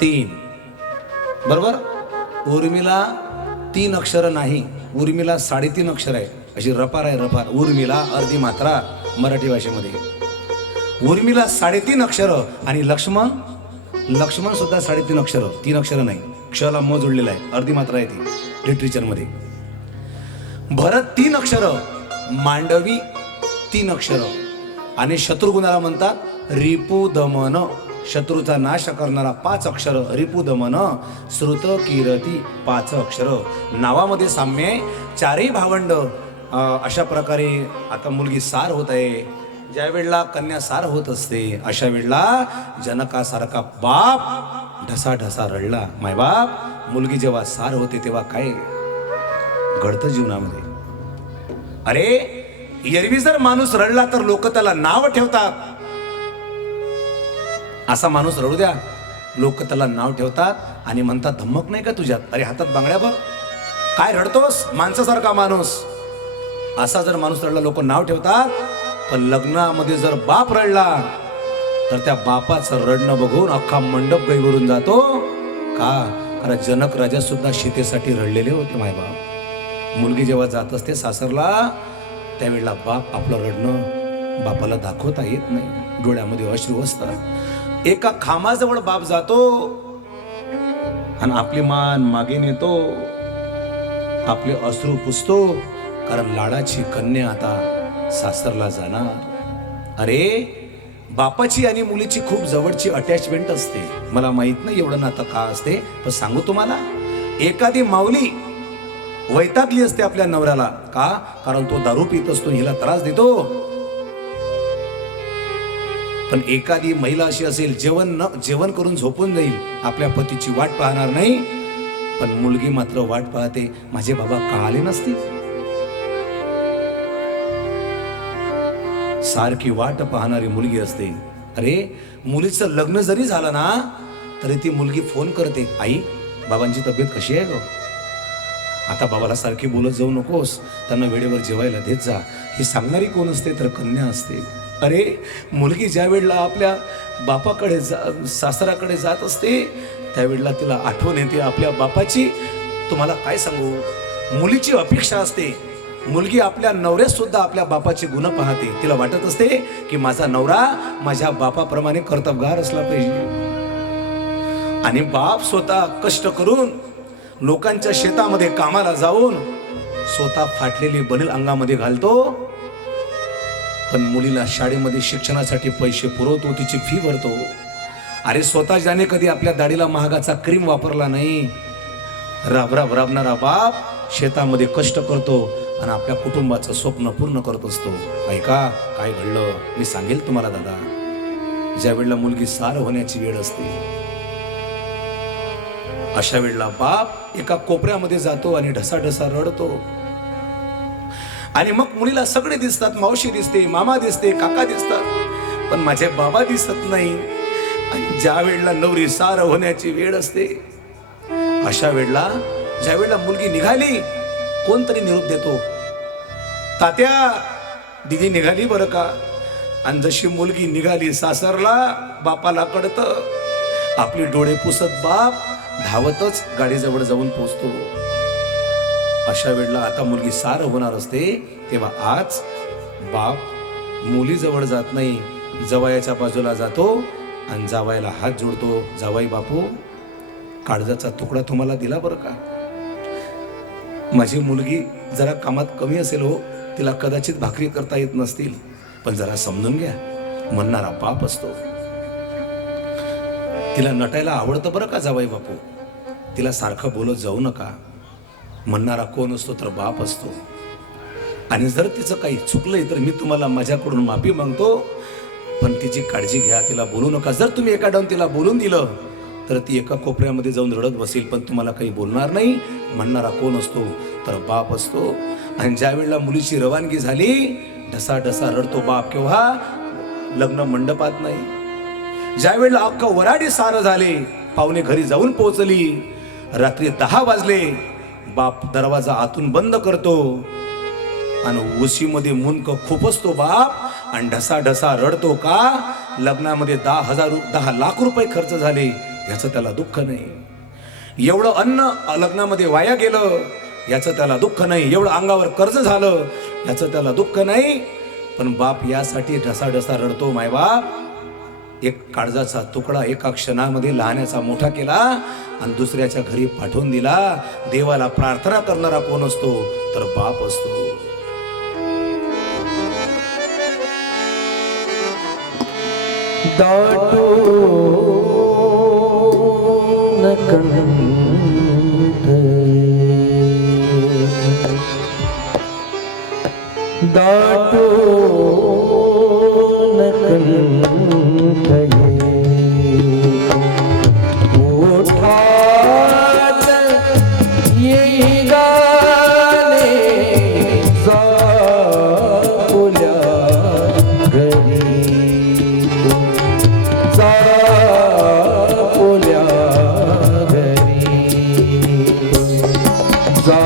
तीन. बरोबर. उर्मिला 3 अक्षर नाही, उर्मिला 3.5 अक्षर आहे. अशी रपार आहे रपार. उर्मिला अर्धी मात्रा मराठी भाषेमध्ये. उर्मिला 3.5 अक्षर आणि लक्ष्मण सुद्धा 3.5 अक्षर. 3 अक्षर नाही, क्षला म जोडलेला आहे, अर्धी मात्रा आहे ती लिटरेचर मध्ये. भरत 3 अक्षर, मांडवी 3 अक्षर आणि शत्रुघ्नाला म्हणतात रिपुदमन, शत्रूचा नाश करणारा 5 अक्षर रिपुदमन. श्रुत कीर्ती 5 अक्षर. नावामध्ये साम्य आहे. 4ही भावंड. अशा प्रकारे आता मुलगी सार होत आहे. ज्या वेळेला कन्या सार होत असते अशा वेळेला जनकासारखा बाप ढसा रडला. मायबाप मुलगी जेव्हा सार होते तेव्हा काय घडतं जीवनामध्ये. अरे एरवी जर माणूस रडला तर लोक त्याला नाव ठेवतात. असा माणूस रडू द्या, लोक त्याला नाव ठेवतात आणि म्हणतात धमक नाही का तुझ्यात, अरे हातात बांगड्या भर, काय रडतोस, माणसासारखा माणूस. असा जर माणूस रडला लोक नाव ठेवतात. पण लग्नामध्ये जर बाप रडला तर त्या बापाचं रडणं बघून अख्खा मंडप गैरून जातो. का? कारण जनक राजा सुद्धा सीतेसाठी रडलेले होते मायबाप. मुलगी जेव्हा जात असते सासरला त्यावेळेला बाप आपलं रडणं बापाला दाखवता येत नाही, डोळ्यामध्ये अश्रू असतात. एका खांबाजवळ बाप जातो आणि आपली मान मागे नेतो, आपले अश्रू पुसतो, कारण लाडाची कन्या आता सासरला जाणार. अरे बापाची आणि मुलीची खूप जवळची अटॅचमेंट असते. मला माहित नाही एवढं नातं का असते, पण सांगू तुम्हाला. एखादी माऊली वैतागली असते आपल्या नवऱ्याला. का? कारण तो दारू पित असतो, हिला त्रास देतो. पण एखादी महिला अशी असेल जेवण करून झोपून जाईल, आपल्या पतीची वाट पाहणार नाही. पण मुलगी मात्र वाट पाहते, माझे बाबा का आले नसतील. सारखी वाट पाहणारी मुलगी असते. अरे मुलीचं लग्न जरी झालं ना तरी ती मुलगी फोन करते, आई बाबांची तब्येत कशी आहे गो. आता बाबाला सारखी बोलत जाऊ नकोस, त्यांना वेळेवर जेवायला देत जा. ही सांगणारी कोण असते तर कन्या असते. अरे मुलगी ज्या वेळेला आपल्या बापाकडे सासराकडे जात असते त्यावेळेला तिला आठवण येते आपल्या बापाची. तुम्हाला काय सांगू, मुलीची अपेक्षा असते. मुलगी आपल्या नवऱ्यात सुद्धा आपल्या बापाचे गुण पाहते. तिला वाटत असते की माझा नवरा माझ्या बापाप्रमाणे कर्तबगार असला पाहिजे. आणि बाप स्वतः कष्ट करून लोकांच्या शेतामध्ये कामाला जाऊन स्वतः फाटलेली बनेल अंगामध्ये घालतो. पण मुलीला शाळेमध्ये शिक्षणासाठी पैसे पुरवतो, तिची फी भरतो. अरे स्वतः ज्याने कधी आपल्या दाढीला महागाचा क्रीम वापरला नाही, राबणारा बाप शेतामध्ये कष्ट करतो आणि आपल्या कुटुंबाचं स्वप्न पूर्ण करत असतो. ऐका काय घडलं मी सांगेल तुम्हाला दादा. ज्या वेळेला मुलगी सार होण्याची वेळ असते अशा वेळेला बाप एका कोपऱ्यामध्ये जातो आणि ढसा रडतो. आणि मग मुलीला सगळे दिसतात, मावशी दिसते, मामा दिसते, काका दिसतात, पण माझे बाबा दिसत नाही. आणि ज्या वेळेला नवरी सार होण्याची वेळ असते अशा वेळेला ज्या वेळेला मुलगी निघाली कोणतरी निरोप देतो, तात्या दिदी निघाली बरं का. आणि जशी मुलगी निघाली सासरला बापाला कळतं. आपले डोळे पुसत बाप धावतच गाडीजवळ जाऊन पोचतो. अशा वेळेला आता मुलगी सार होणार असते तेव्हा आज बाप मुलीजवळ जात नाही, जावयाच्या बाजूला जातो आणि जावयाला हात जोडतो. जावई बापू काळजाचा तुकडा तुम्हाला दिला बरं का. माझी मुलगी जरा कामात कमी असेल हो, तिला कदाचित भाकरी करता येत नसतील, पण जरा समजून घ्या म्हणणारा बाप असतो. तिला नटायला आवडतं बरं का जावई बापू, तिला सारखं बोलत जाऊ नका म्हणणारा कोण असतो तर बाप असतो. आणि जर तिचं काही चुकलंय तर मी तुम्हाला माझ्याकडून माफी मागतो, पण तिची काळजी घ्या, तिला बोलू नका. जर तुम्ही एका डाऊन तिला बोलून दिलं तर ती एका कोपऱ्यामध्ये जाऊन रडत बसेल, पण तुम्हाला काही बोलणार नाही. म्हणणारा कोण असतो तर बाप असतो. आणि ज्या वेळेला मुलीची रवानगी झाली ढसा रडतो बाप. केव्हा? लग्न मंडपात नाही. ज्या वेळेला अख्खं वराडी सारं झाले, पाहुणे घरी जाऊन पोहोचली, रात्री 10 वाजले, बाप दरवाजा आतून बंद करतो आणि उशीमध्ये मुंडक खुपसतो बाप आणि ढसा रडतो. का? लग्नामध्ये 10 लाख रुपये खर्च झाले, याचं त्याला दुःख नाही. एवढं अन्न लग्नामध्ये वाया गेलं याचं त्याला दुःख नाही. एवढं अंगावर कर्ज झालं याचं त्याला दुःख नाही. पण बाप यासाठी ढसाढसा रडतो. मायबाप एक काळजाचा तुकडा एका क्षणामध्ये लहानाचा मोठा केला आणि दुसऱ्याच्या घरी पाठवून दिला. देवाला प्रार्थना करणारा कोण असतो तर बाप असतो. दाटो न कंठ, दाटो न कंठ, उठात येई गाणे जापुल्या घरी, जापुल्या घरी, जा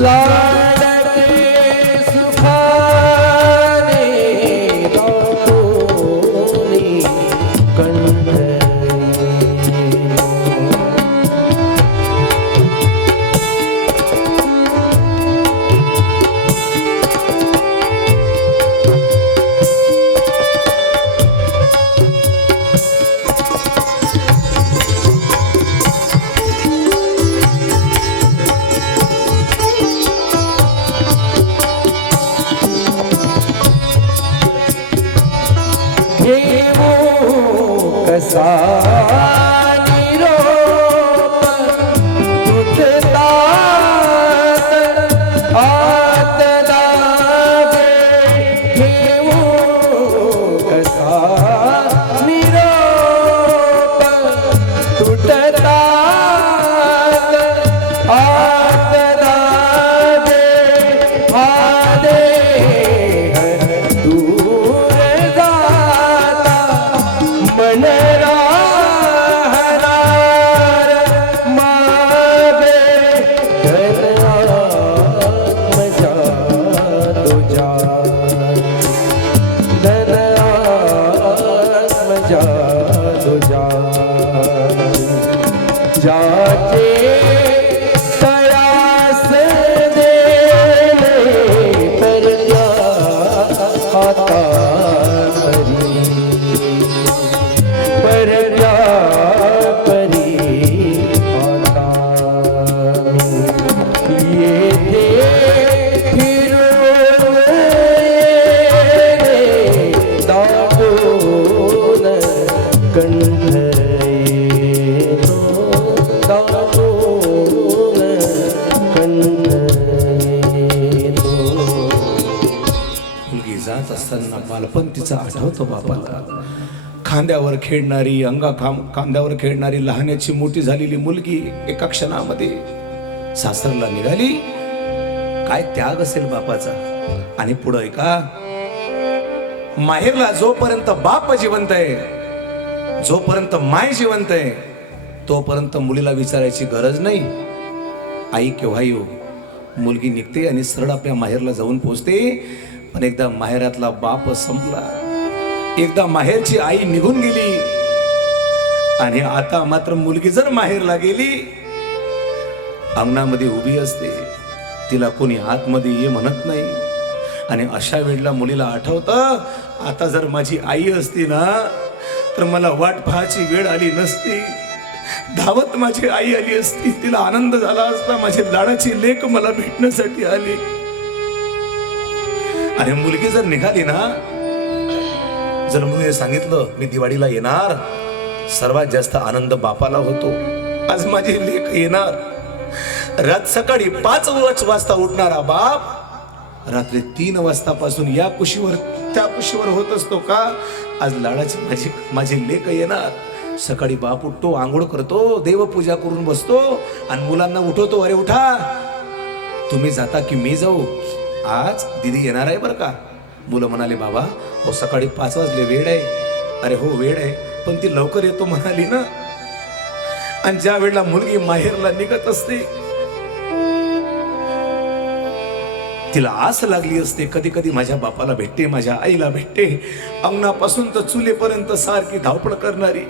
लाडके सुखाने दाटोनी कंठ. कसा निरोप तुटता आत लागे, घेऊ कसा निरोप तुटता आत लागे, आदे दूर जाता मनरा हरार मागे, धनात्मजा तुझा, धनात्मजा तुझा, जाचे तयास देले परल्या आता परी, परल्या परी आता येते फिरून दाटून कंठ येतो, दाटून कंठ येतो. मुलगी जात असताना बालपण तिचा आठवतो बापाला. खांद्यावर खेळणारी खांद्यावर खेळणारी लहानाची मोठी झालेली मुलगी एका क्षणामध्ये सासरला निघाली. काय त्याग असेल बापाचा. आणि पुढं ऐका, माहेरला जोपर्यंत बाप जिवंत आहे, जोपर्यंत माय जिवंत आहे, तोपर्यंत मुलीला विचारायची गरज नाही आई केव्हा येऊ. मुलगी निघते आणि सरळ आपल्या माहेरला जाऊन पोहोचते. पण एकदा माहेरातला बाप संपला, एकदा माहेरची आई निघून गेली आणि आता मात्र मुलगी जर माहेरला गेली, अंगणामध्ये उभी असते, तिला कोणी आतमध्ये ये म्हणत नाही. आणि अशा वेळेला मुलीला आठवतं, आता जर माझी आई असती ना तर मला वाट पाहायची वेळ आली नसती, धावत माझी आई आली असती, तिला आनंद झाला असता, माझी लाडाची लेक मला भेटण्यासाठी आली. आणि मुलगी जर निघाली ना, जर मुलीने सांगितलं मी दिवाळीला येणार, सर्वात जास्त आनंद बापाला होतो. आज माझी लेक येणार. रात सकाळी 5 वाजता उठणारा बाप रात्री 3 वाजतापासून या कुशीवर त्या कुशीवर होत असतो का? आज लाडाची माझी लेक येणार. सकाळी बाप उठतो, आंघोळ करतो, देवपूजा करून बसतो आणि मुलांना उठवतो, अरे उठा, तुम्ही जाता की मी जाऊ, आज दीदी येणार आहे बरं का. मुलं म्हणाले बाबा हो सकाळी 5 वाजले, वेळ आहे. अरे हो वेळ आहे, पण ती लवकर येतो म्हणाली ना. आणि ज्या वेळेला मुलगी माहेरला निघत असते, तिला आस लागली असते, कधी कधी माझ्या बापाला भेटते, माझ्या आईला भेटते. अंगणापासून तर चुलीपर्यंत सारखी धावपळ करणारी.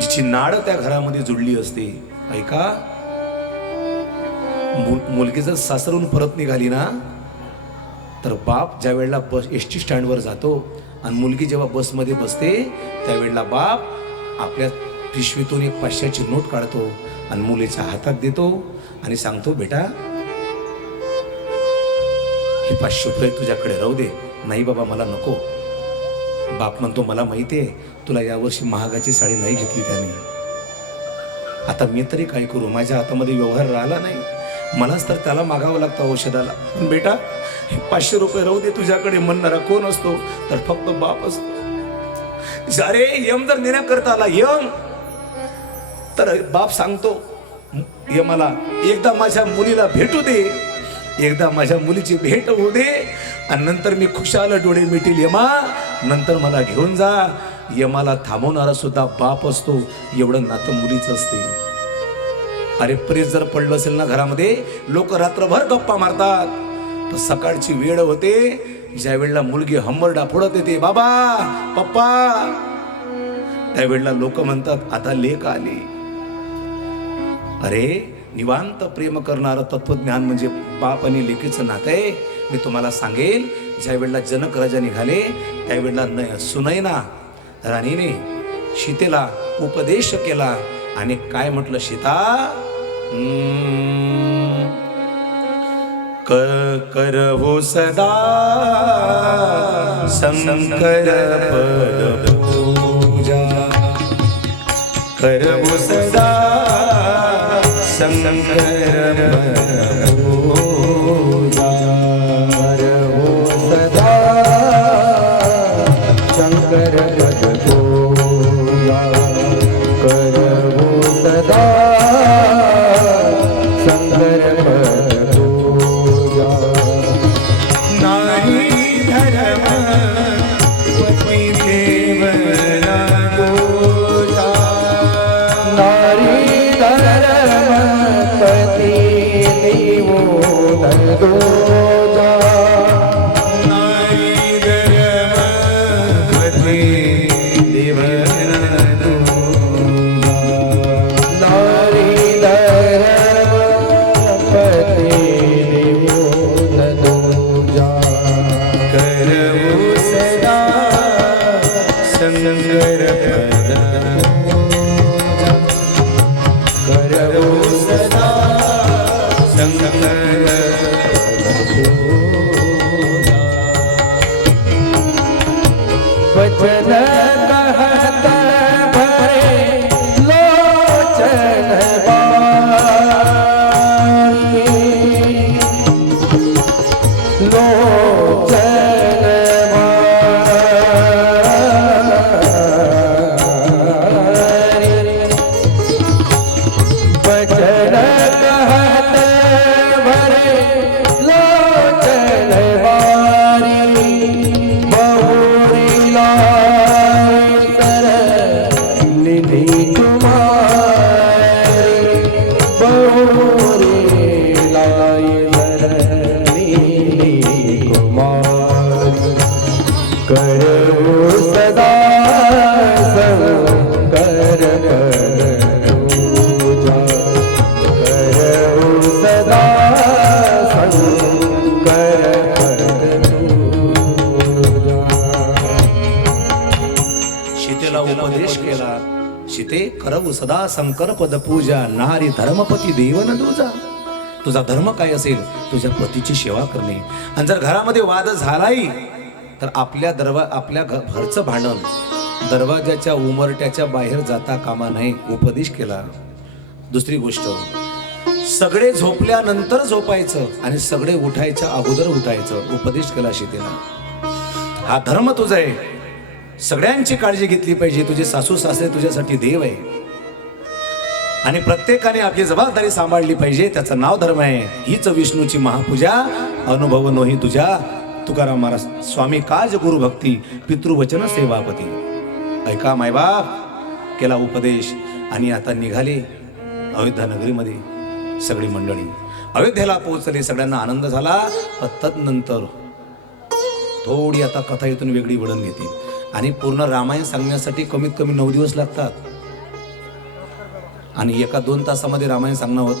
जिची नाड त्या घरामध्ये जुळली असते. ऐका, मुलगी जर सासरून परत निघाली ना, तर बाप ज्या वेळेला बस एसटी स्टँडवर जातो आणि मुलगी जेव्हा बसमध्ये बसते त्यावेळेला बाप आपल्या पिशवीतून एक 500ची नोट काढतो आणि मुलीच्या हातात देतो आणि सांगतो, बेटा हे 500 रुपये तुझ्याकडे राहू दे. नाही बाबा, मला नको. बाप म्हणतो, मला माहिती आहे तुला यावर्षी महागाची साडी नाही घेतली त्याने. आता मी तरी काय करू, माझ्या हातामध्ये व्यवहार राहिला नाही, मलाच तर त्याला मागावं लागतं औषधाला. पण बेटा हे 500 रुपये राहू दे तुझ्याकडे म्हणणारा कोण असतो? तर फक्त बाप असतो. अरे यम जर नेण्याकरता आला यम, तर बाप सांगतो यमाला, एकदा माझ्या मुलीला भेटू दे, एकदा माझ्या मुलीची भेट होऊ दे आणि नंतर मी खुशाल डोळे मिटील यमा, नंतर मला घेऊन जा. यमाला थांबवणारा सुद्धा बाप असतो. एवढं नातं मुलीचं असते. अरे प्रेस जर पडलं असेल ना घरामध्ये, लोक रात्रभर गप्पा मारतात. तर सकाळची वेळ होते ज्या वेळेला मुलगी हंबरडा फोडत येते, बाबा पप्पा, त्यावेळेला लोक म्हणतात आता लेक आली. अरे निवांत प्रेम करणारं तत्वज्ञान म्हणजे बाप आणि लेकीचं नातं आहे. मी तुम्हाला सांगेल, ज्या वेळेला जनक राजा निघाले त्यावेळेला सुनैना राणीने सीतेला उपदेश केला आणि काय म्हटलं, सीता करहो सदा शंकर पद पूजा, करहो सदा शंकर पद पूजा, करहो सदा शंकर पद पूजा, करहो सदा शंकर पद पूजा. नारी धर्म पती देवना दूजा, नारी धर्म पती निवोन दूजा, नारी धर्म पती देवना दूजा, नारी धर्म पती निवोन दूजा, करहु सदा शंकर पद पूजा, करहु सदा शंकर वचन कहत भरे लोचन बारी, लोचन बारी, वचन कहत भरे लोचन बारी, बहुरी लाकर निधि कुमारी, बहुरी लाकर निधि कुमारी, करहु सदा शंकर पद पूजा, करहु सदा शंकर पद पूजा. सीतेला उपदेश केला, सीते करहु सदा शंकर पद पूजा, नारी धर्मपती देवन दूजा. तुझा धर्म काय असेल? तुझ्या पतीची सेवा करणे. आणि जर घरामध्ये वाद झालाही तर आपल्या घरचं भांडण दरवाजाच्या उमरट्याच्या बाहेर जाता कामा नये, उपदेश केला. दुसरी गोष्ट, सगळे झोपल्यानंतर झोपायचं आणि सगळे उठायच्या अगोदर उठायचं, उपदेश केला सीतेला. हा धर्म तुझा आहे. सगळ्यांची काळजी घेतली पाहिजे. तुझे सासू सासरे तुझ्यासाठी देव आहे आणि प्रत्येकाने आपली जबाबदारी सांभाळली पाहिजे. त्याचं नाव धर्म आहे. हीच विष्णूची महापूजा, अनुभव नोही तुझ्या. तुकाराम महाराज, स्वामी काज गुरु भक्ती, पितृवचन सेवापती. ऐका मायबाप, केला उपदेश आणि आता निघाले अयोध्या नगरीमध्ये. सगळी मंडळी अयोध्येला पोहोचली. सगळ्यांना आनंद झाला. पण तदनंतर थोडी आता कथा इथून वेगळी वळण घेते आणि पूर्ण रामायण सांगण्यासाठी कमीत कमी 9 दिवस लागतात. आणि एका 2 तासामध्ये रामायण सांगणं होत